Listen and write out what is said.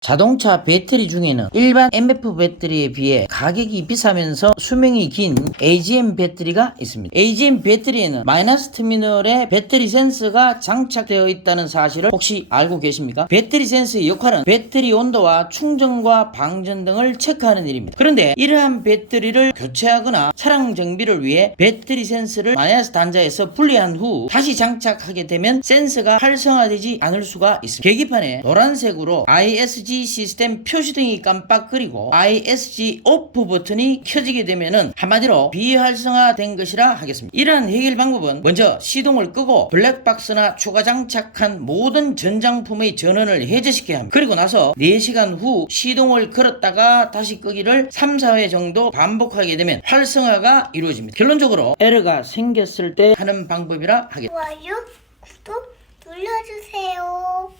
자동차 배터리 중에는 일반 MF 배터리에 비해 가격이 비싸면서 수명이 긴 AGM 배터리가 있습니다. AGM 배터리에는 마이너스 터미널에 배터리 센서가 장착되어 있다는 사실을 혹시 알고 계십니까? 배터리 센서의 역할은 배터리 온도와 충전과 방전 등을 체크하는 일입니다. 그런데 이러한 배터리를 교체하거나 차량 정비를 위해 배터리 센서를 마이너스 단자에서 분리한 후 다시 장착하게 되면 센서가 활성화되지 않을 수가 있습니다. 계기판에 노란색으로 ISG 시스템 표시등이 깜빡거리고 ISG 오프 버튼이 켜지게 되면은 한마디로 비활성화된 것이라 하겠습니다. 이러한 해결 방법은 먼저 시동을 끄고 블랙박스나 추가 장착한 모든 전장품의 전원을 해제시켜야 합니다. 그리고 나서 4시간 후 시동을 걸었다가 다시 끄기를 3, 4회 정도 반복하게 되면 활성화가 이루어집니다. 결론적으로 에러가 생겼을 때 하는 방법이라 하겠습니다. 좋아요, 구독 눌러주세요.